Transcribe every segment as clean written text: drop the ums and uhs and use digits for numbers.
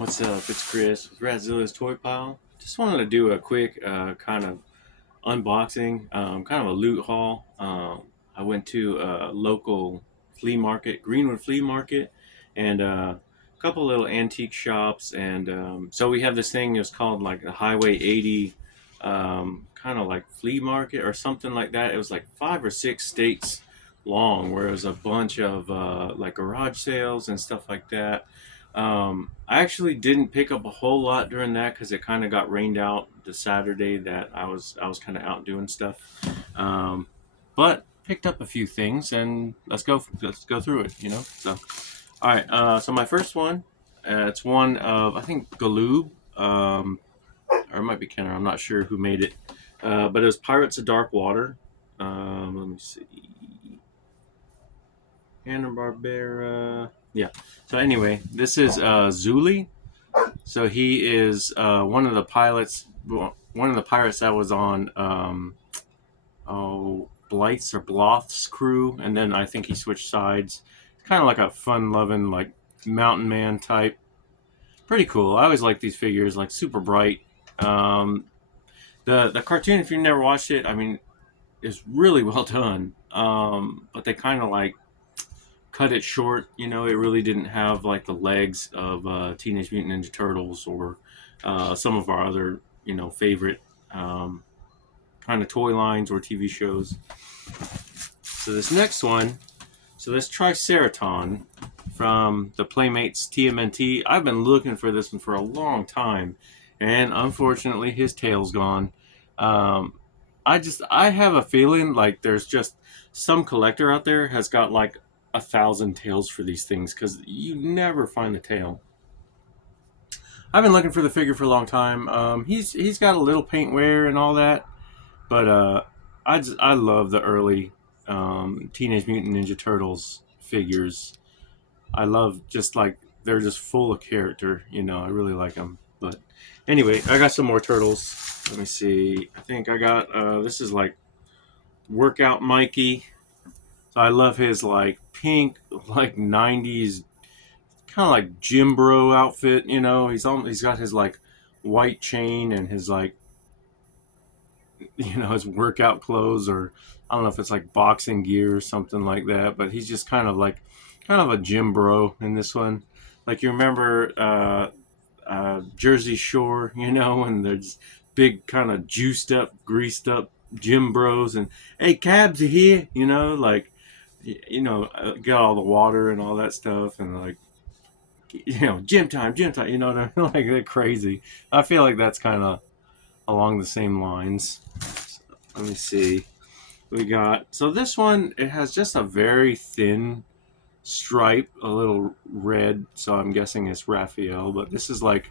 What's up? It's Chris with Ratzilla's Toy Pile. Just wanted to do a quick kind of unboxing, kind of a loot haul. I went to a local flea market, Greenwood Flea Market, and a couple little antique shops. And so we have this thing that's called like the Highway 80 kind of like flea market or something like that. It was like 5 or 6 states long, where it was a bunch of like garage sales and stuff like that. I actually didn't pick up a whole lot during that because it kind of got rained out the Saturday that I was kind of out doing stuff. But picked up a few things, and let's go through it. So all right. So my first one, it's one of, I think, Galoob, or it might be Kenner. I'm not sure who made it, but it was Pirates of Dark Water. Let me see. Hanna Barbera. Yeah. So anyway, this is Zuli. So he is one of the pilots, one of the pirates that was on Blythe's or Bloth's crew, and then I think he switched sides. It's kind of like a fun-loving, like mountain man type. Pretty cool. I always like these figures, like super bright. Um, the cartoon, if you've never watched it, I mean, is really well done. But they kind of like cut it short. It really didn't have like the legs of Teenage Mutant Ninja Turtles or some of our other favorite kind of toy lines or TV shows. So this next one, so this Triceraton from the Playmates TMNT. I've been looking for this one for a long time, and unfortunately his tail's gone. Um, I have a feeling like there's just some collector out there has got like 1,000 tails for these things because you never find the tail. I've been looking for the figure for a long time. He's got a little paint wear and all that, but I love the early Teenage Mutant Ninja Turtles figures. I love just like they're just full of character. I really like them. But anyway, I got some more turtles. Let me see. I think I got this is like Workout Mikey. So I love his like pink, like '90s kind of like gym bro outfit. He's got his like white chain and his like his workout clothes, or I don't know if it's like boxing gear or something like that. But he's just kind of a gym bro in this one. Like you remember Jersey Shore, and there's big kind of juiced up, greased up gym bros, and hey, cabs are here, like got all the water and all that stuff, and like gym time, what I mean? Like they're crazy. I feel like that's kind of along the same lines. So, let me see. We got, so this one, it has just a very thin stripe, a little red, so I'm guessing it's Raphael, but this is like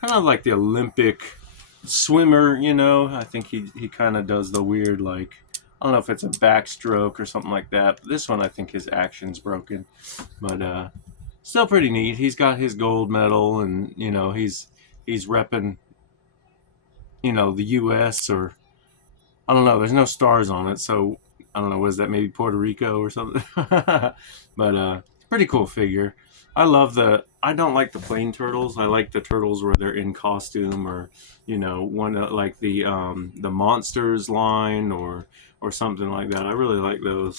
kind of like the Olympic swimmer, I think he kind of does the weird, like, I don't know if it's a backstroke or something like that, but this one I think his action's broken. But still pretty neat. He's got his gold medal, and he's repping the US, or I don't know, there's no stars on it, so I don't know, was that maybe Puerto Rico or something? But pretty cool figure. I don't like the plain turtles. I like the turtles where they're in costume, or one like the Monsters line, or something like that. I really like those.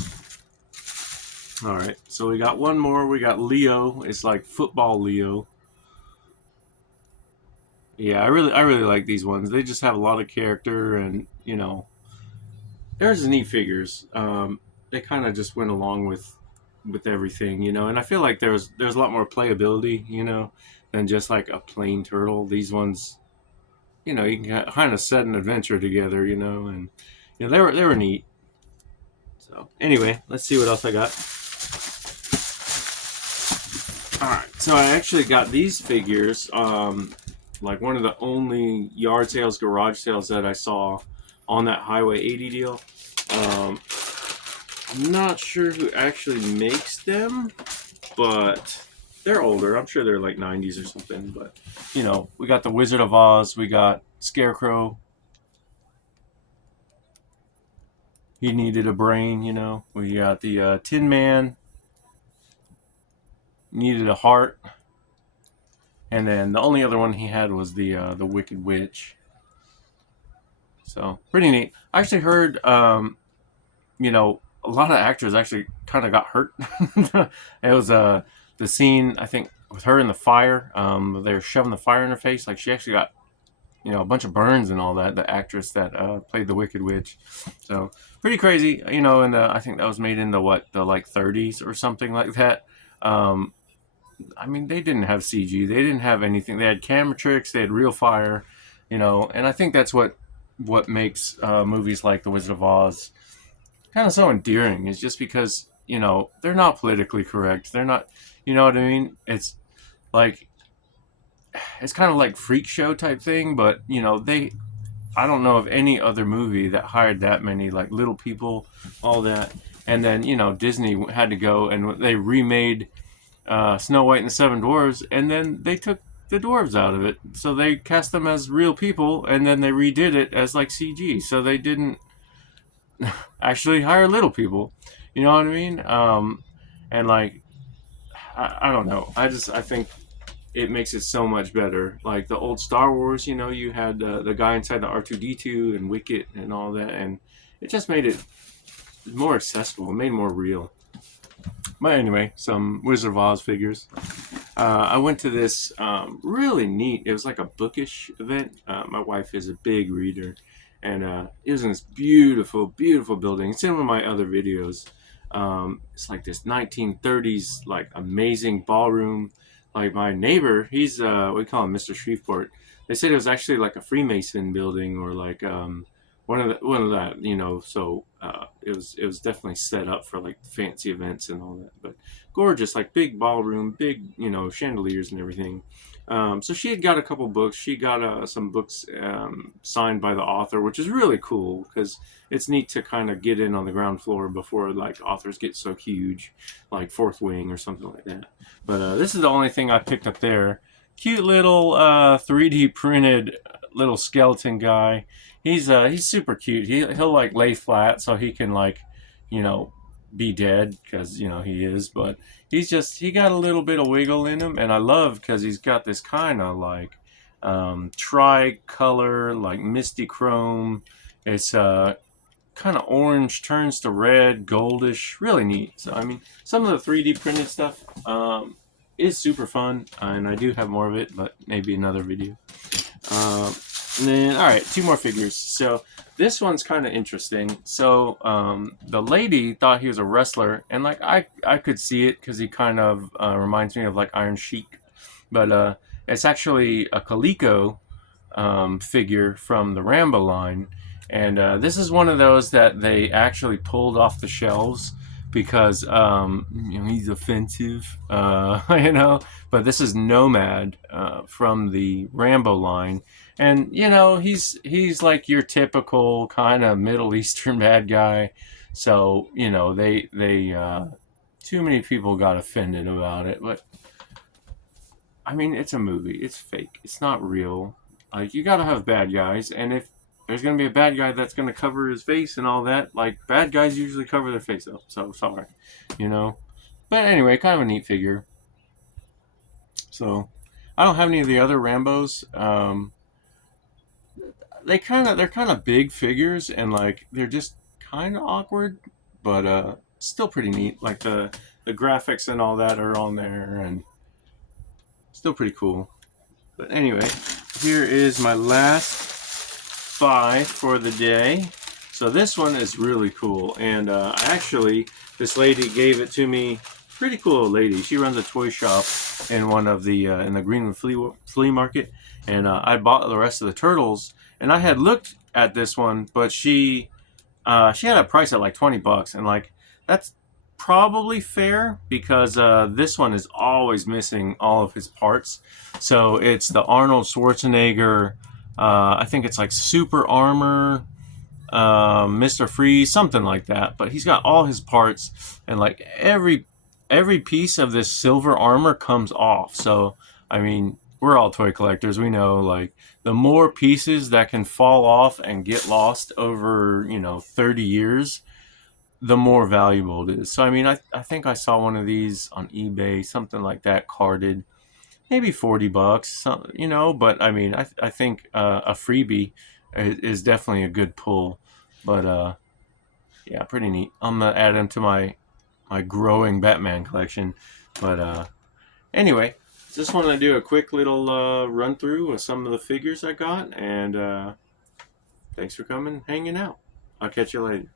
All right, so we got one more. We got Leo. It's like football Leo. Yeah, I really like these ones. They just have a lot of character, and there's neat figures. They kind of just went along with everything, and I feel like there's a lot more playability, than just like a plain turtle. These ones, you can kind of set an adventure together, and they were neat. So anyway, let's see what else I got. All right, so I actually got these figures, like one of the only yard sales, garage sales that I saw on that Highway 80 deal. I'm not sure who actually makes them, but they're older. I'm sure they're like 90s or something. But we got the Wizard of Oz. We got Scarecrow. He needed a brain. We got the Tin Man. Needed a heart. And then the only other one he had was the Wicked Witch. So pretty neat. I actually heard, a lot of actors actually kind of got hurt. It was the scene, I think, with her in the fire. They were shoving the fire in her face. Like, she actually got, a bunch of burns and all that. The actress that played the Wicked Witch. So pretty crazy. And I think that was made in the like 30s or something like that. I mean, they didn't have CG. They didn't have anything. They had camera tricks. They had real fire. And I think that's what makes movies like The Wizard of Oz kind of so endearing, is just because they're not politically correct. They're not, you know what I mean. Like it's kind of like freak show type thing, but I don't know of any other movie that hired that many like little people, all that. And then Disney had to go and they remade Snow White and the Seven Dwarfs, and then they took the dwarves out of it, so they cast them as real people, and then they redid it as like CG. So they didn't actually hire little people. You know what I mean? And like, I don't know. I think it makes it so much better. Like the old Star Wars, you had the guy inside the R2D2 and Wicket and all that, and it just made it more accessible, it made it more real. But anyway, some Wizard of Oz figures. I went to this really neat. It was like a bookish event. My wife is a big reader, and it was in this beautiful, beautiful building. It's in one of my other videos. It's like this 1930s, like amazing ballroom. Like my neighbor, he's we call him Mr. Shreveport. They said it was actually like a Freemason building, or like one of that. So it was definitely set up for like fancy events and all that. But gorgeous, like big ballroom, big chandeliers and everything. So she had got a couple books. She got some books signed by the author, which is really cool because it's neat to kind of get in on the ground floor before like authors get so huge, like Fourth Wing or something like that. But this is the only thing I picked up there. Cute little 3D printed little skeleton guy. He's super cute. He'll like lay flat so he can like, you know, be dead because he is. But he got a little bit of wiggle in him, and I love because he's got this kind of like tri-color, like misty chrome. It's kind of orange turns to red, goldish, really neat. So I mean, some of the 3D printed stuff is super fun, and I do have more of it, but maybe another video. And then, all right, two more figures. So this one's kind of interesting. So the lady thought he was a wrestler, and like I could see it because he kind of reminds me of like Iron Sheik, but it's actually a Coleco figure from the Rambo line, and this is one of those that they actually pulled off the shelves because he's offensive, But this is Nomad from the Rambo line, and he's like your typical kind of Middle Eastern bad guy. So they too many people got offended about it, but I mean it's a movie. It's fake. It's not real. Like you gotta have bad guys, and if there's gonna be a bad guy that's gonna cover his face and all that, like bad guys usually cover their face up. So sorry, you know. But anyway, kind of a neat figure. So I don't have any of the other Rambos. They're kind of big figures, and like they're just kind of awkward, but still pretty neat. Like the graphics and all that are on there, and still pretty cool. But anyway, here is my last buy for the day. So this one is really cool, and this lady gave it to me. Pretty cool lady. She runs a toy shop in one of the in the Greenwood flea market, and I bought the rest of the turtles. And I had looked at this one, but she had a price at like $20, and like that's probably fair because this one is always missing all of his parts. So it's the Arnold Schwarzenegger. I think it's like Super Armor, Mr. Freeze, something like that. But he's got all his parts, and like every piece of this silver armor comes off. So I mean, we're all toy collectors. We know like the more pieces that can fall off and get lost over 30 years, the more valuable it is. So I mean, I think I saw one of these on eBay, something like that, carded. maybe $40, you know. But I mean, I think a freebie is definitely a good pull. But yeah, pretty neat. I'm gonna add him to my growing Batman collection. But anyway, just wanted to do a quick little run through of some of the figures I got, and thanks for coming, hanging out. I'll catch you later.